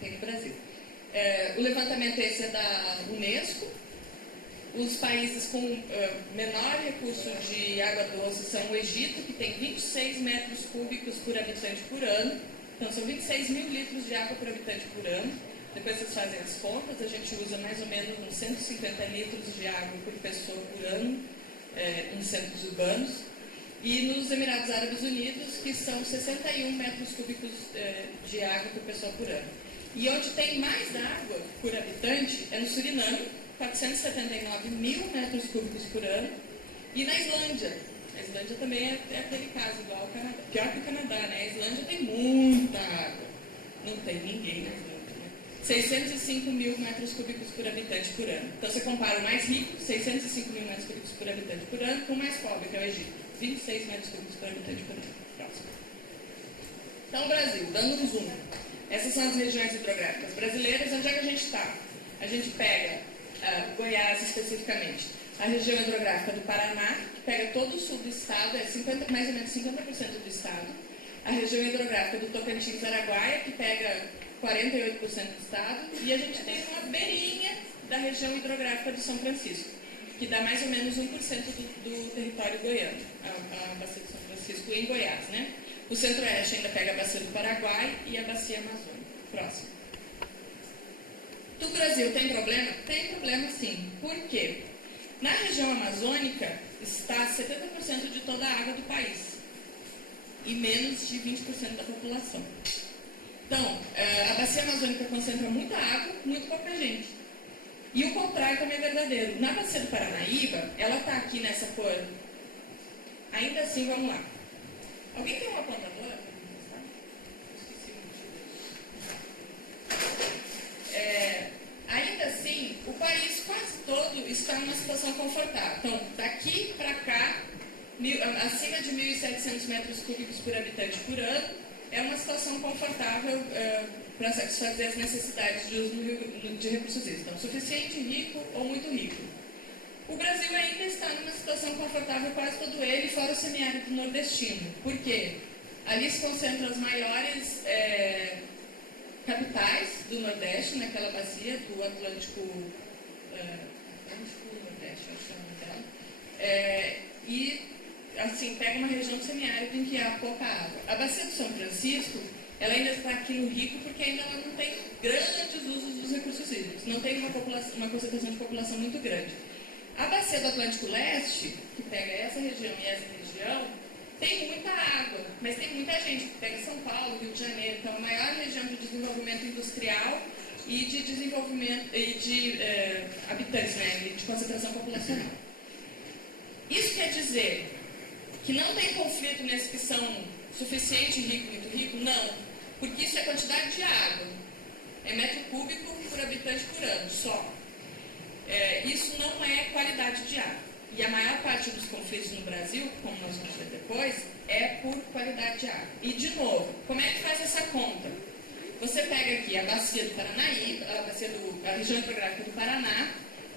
tem no Brasil. O levantamento esse é da Unesco. Os países com menor recurso de água doce são o Egito, que tem 26 metros cúbicos por habitante por ano. Então, são 26 mil litros de água por habitante por ano. Depois vocês fazem as contas, a gente usa mais ou menos uns 150 litros de água por pessoa por ano em centros urbanos. E nos Emirados Árabes Unidos, que são 61 metros cúbicos de água por pessoa por ano. E onde tem mais água por habitante é no Suriname, 479 mil metros cúbicos por ano, e na Islândia. A Islândia também é aquele caso, igual ao Canadá. Pior que o Canadá, né? A Islândia tem muita água. Não tem ninguém na Islândia, né? 605 mil metros cúbicos por habitante por ano. Então você compara o mais rico, 605 mil metros cúbicos por habitante por ano, com o mais pobre, que é o Egito, 26 metros cúbicos por habitante por ano. Próximo. Então, o Brasil, dando um zoom. Essas são as regiões hidrográficas brasileiras. Onde é que a gente está? A gente pega Goiás especificamente, a região hidrográfica do Paraná, que pega todo o sul do estado, mais ou menos 50% do estado. A região hidrográfica do Tocantins-Araguaia, que pega 48% do estado. E a gente tem uma beirinha da região hidrográfica do São Francisco, que dá mais ou menos 1% do território goiano, a bacia do São Francisco em Goiás, né? O centro-oeste ainda pega a bacia do Paraguai e a bacia amazônica. Próximo. Do Brasil tem problema? Tem problema sim. Por quê? Na região amazônica está 70% de toda a água do país e menos de 20% da população. Então, a bacia amazônica concentra muita água, muito pouca gente. E o contrário também é verdadeiro. Na bacia do Paranaíba, ela está aqui nessa cor. Ainda assim, vamos lá. Alguém tem uma plantadora? Ainda assim, o país quase todo está numa situação confortável. Então, daqui para cá, acima de 1.700 metros cúbicos por habitante por ano, é uma situação confortável para satisfazer as necessidades de uso de recursos hídricos. Então, suficiente, rico ou muito rico. O Brasil ainda está numa situação confortável, quase todo ele, fora o semiárido nordestino. Por quê? Ali se concentram as maiores capitais do Nordeste, naquela bacia do Atlântico Nordeste, acho que é o nome dela. E, assim, pega uma região semiárida em que há pouca água. A bacia do São Francisco, ela ainda está aqui no rico porque ainda ela não tem grandes usos dos recursos hídricos, não tem uma concentração de população muito grande. A bacia do Atlântico Leste, que pega essa região e essa região, tem muita água, mas tem muita gente, que pega São Paulo, Rio de Janeiro, então a maior região de desenvolvimento industrial e de desenvolvimento e de habitantes, né, de concentração populacional. Isso quer dizer que não tem conflito nesses que são suficiente, rico, muito rico? Não, porque isso é quantidade de água, é metro cúbico por habitante por ano, só. Isso não é qualidade de água. E a maior parte dos conflitos no Brasil, como nós vamos ver depois, é por qualidade de água. E, de novo, como é que faz essa conta? Você pega aqui a bacia do Paranaíba, a região hidrográfica do Paraná,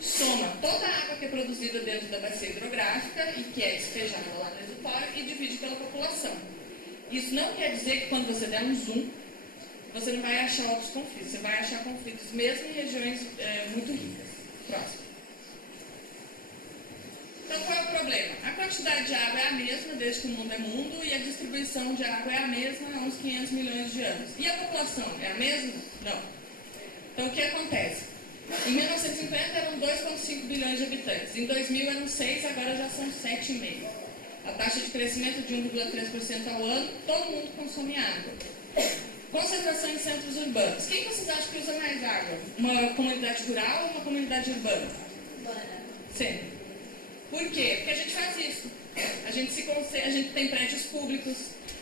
soma toda a água que é produzida dentro da bacia hidrográfica e que é despejada lá no reservatório e divide pela população. Isso não quer dizer que quando você der um zoom, você não vai achar outros conflitos. Você vai achar conflitos mesmo em regiões muito ricas. Próximo. Então, qual é o problema? A quantidade de água é a mesma desde que o mundo é mundo e a distribuição de água é a mesma há uns 500 milhões de anos. E a população é a mesma? Não. Então, o que acontece? Em 1950 eram 2,5 bilhões de habitantes. Em 2000 eram 6, agora já são 7,5. A taxa de crescimento de 1,3% ao ano, todo mundo consome água. Concentração em centros urbanos. Quem vocês acham que usa mais água? Uma comunidade rural ou uma comunidade urbana? Urbana. Sempre. Por quê? Porque a gente faz isso. A gente tem prédios públicos,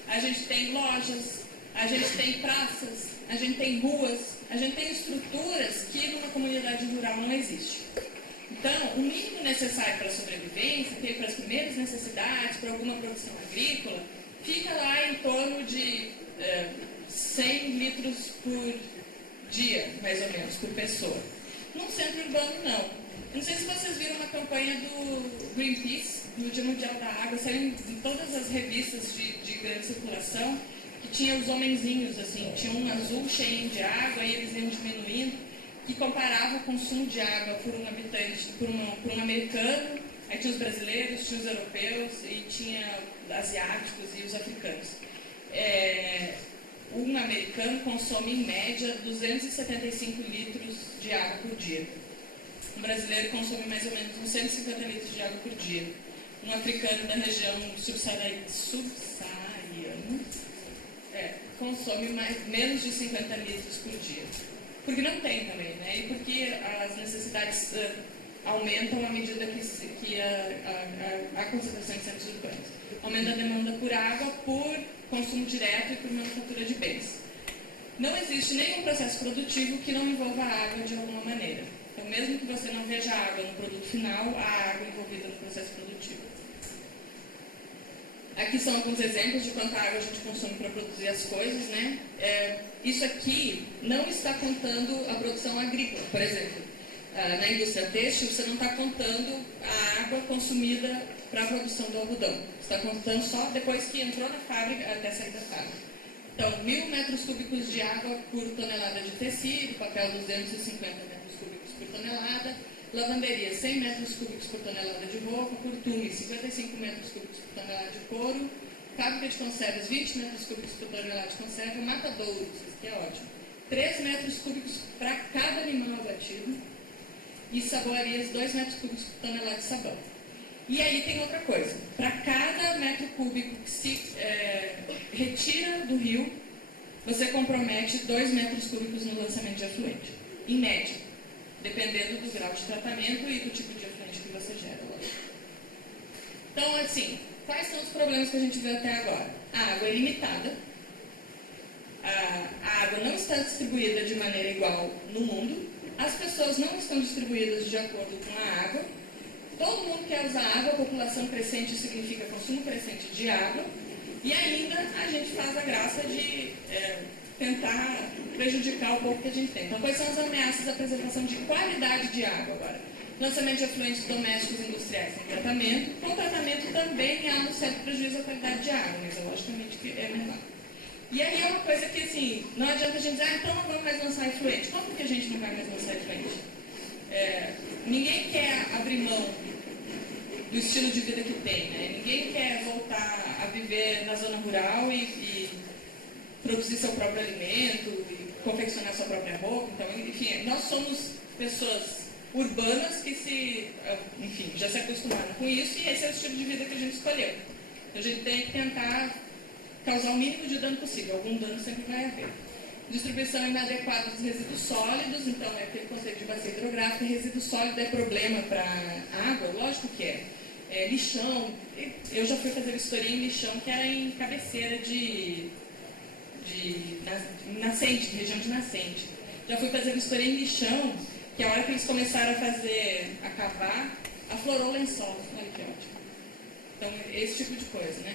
a gente tem lojas, a gente tem praças, a gente tem ruas, a gente tem estruturas que numa comunidade rural não existe. Então, o mínimo necessário para a sobrevivência, para as primeiras necessidades, para alguma produção agrícola, fica lá em torno de 100 litros por dia, mais ou menos, por pessoa. Num centro urbano, não. Não sei se vocês viram uma campanha do Greenpeace, no Dia Mundial da Água, saiu em todas as revistas de grande circulação, que tinha os homenzinhos, assim, tinha um azul cheio de água, e eles iam diminuindo, que comparava o consumo de água por um habitante, por um americano, aí tinha os brasileiros, tinha os europeus, e tinha asiáticos e os africanos. Um americano consome, em média, 275 litros de água por dia. Um brasileiro consome mais ou menos uns 150 litros de água por dia. Um africano da região subsaariana consome menos de 50 litros por dia. Porque não tem também, né? E porque as necessidades aumentam à medida que a concentração em centros urbanos. Aumenta a demanda por água, por consumo direto e por manufatura de bens. Não existe nenhum processo produtivo que não envolva a água de alguma maneira. Então, mesmo que você não veja a água no produto final, há água envolvida no processo produtivo. Aqui são alguns exemplos de quanta água a gente consome para produzir as coisas, né? Isso aqui não está contando a produção agrícola. Por exemplo, na indústria têxtil, você não está contando a água consumida para a produção do algodão. Você está contando só depois que entrou na fábrica até sair da fábrica. Então, 1.000 metros cúbicos de água por tonelada de tecido, papel 250 metros cúbicos por tonelada, lavanderia 100 metros cúbicos por tonelada de roupa, curtume 55 metros cúbicos por tonelada de couro, fábrica de conservas 20 metros cúbicos por tonelada de conserva, matadouros, isso que é ótimo, 3 metros cúbicos para cada animal abatido e sabonarias 2 metros cúbicos por tonelada de sabão. E aí tem outra coisa, para cada metro cúbico que se retira do rio, você compromete 2 metros cúbicos no lançamento de efluente, em média, dependendo do grau de tratamento e do tipo de efluente que você gera. Então, assim, quais são os problemas que a gente viu até agora? A água é limitada, a água não está distribuída de maneira igual no mundo, as pessoas não estão distribuídas de acordo com a água, todo mundo quer usar água, população crescente significa consumo crescente de água, e ainda a gente faz a graça de tentar prejudicar o pouco que a gente tem. Então, quais são as ameaças à preservação de qualidade de água agora? Lançamento de efluentes domésticos e industriais sem tratamento. Com tratamento também há um certo prejuízo à qualidade de água, mas logicamente que é menor. E aí é uma coisa que, assim, não adianta a gente dizer, então não vamos mais lançar efluente. Como que a gente não vai mais lançar efluente? Ninguém quer abrir mão do estilo de vida que tem, né? Ninguém quer voltar a viver na zona rural e produzir seu próprio alimento e confeccionar sua própria roupa. Então, enfim, nós somos pessoas urbanas que já se acostumaram com isso e esse é o estilo de vida que a gente escolheu. Então, a gente tem que tentar causar o mínimo de dano possível. Algum dano sempre vai haver. Distribuição inadequada dos resíduos sólidos, então é aquele conceito de bacia hidrográfica. Resíduo sólido é problema para a água? Lógico que é. Lixão, eu já fui fazer vistoria em lixão que era em cabeceira de nascente, região de nascente. Já fui fazer vistoria em lixão, que a hora que eles começaram a cavar, aflorou o lençol. Olha que ótimo. Então, esse tipo de coisa, né?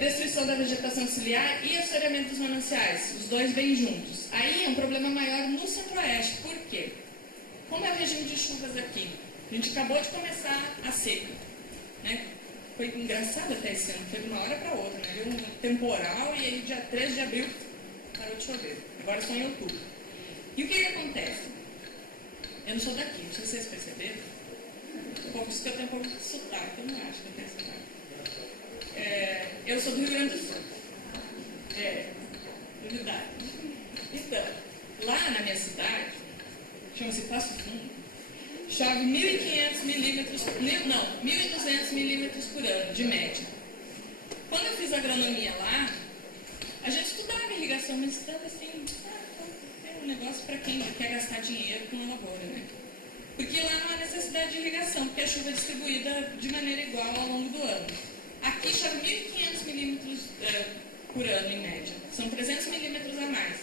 Destruição da vegetação ciliar e assoreamento dos mananciais. Os dois vêm juntos. Aí é um problema maior no centro-oeste. Por quê? Como é o regime de chuvas aqui? A gente acabou de começar a seca, né? Foi engraçado até esse ano, foi de uma hora para outra, né? Deu um temporal e aí dia 13 de abril parou de chover. Agora só em outubro. E o que acontece? Eu não sou daqui, não sei se vocês perceberam. Por isso que eu tenho um pouco de sotaque, eu não acho que eu tenho sotaque. Eu sou do Rio Grande do Sul. Novidade. Então, lá na minha cidade, chama-se Passo Fundo, chove 1.500 milímetros, não, 1.200 milímetros por ano, de média. Quando eu fiz agronomia lá, a gente estudava irrigação, mas estava assim, é um negócio para quem quer gastar dinheiro com a lavoura, né? Porque lá não há necessidade de irrigação, porque a chuva é distribuída de maneira igual ao longo do ano. Aqui chove 1.500 milímetros por ano, em média. São 300 milímetros a mais.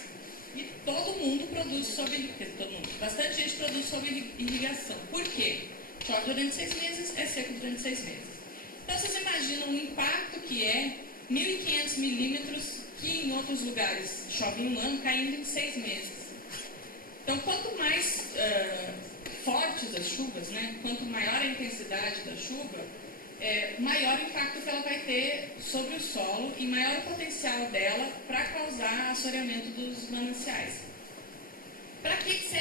E todo mundo produz sob irrigação. Bastante gente produz sob irrigação. Por quê? Chove durante 6 meses, é seco durante 6 meses. Então, vocês imaginam o impacto que é 1.500 milímetros que em outros lugares chove em um ano, caindo em 6 meses. Então, quanto mais fortes as chuvas, né, quanto maior a intensidade da chuva, maior impacto que ela vai ter sobre o solo e maior o potencial dela para causar assoreamento dos mananciais. Para que serve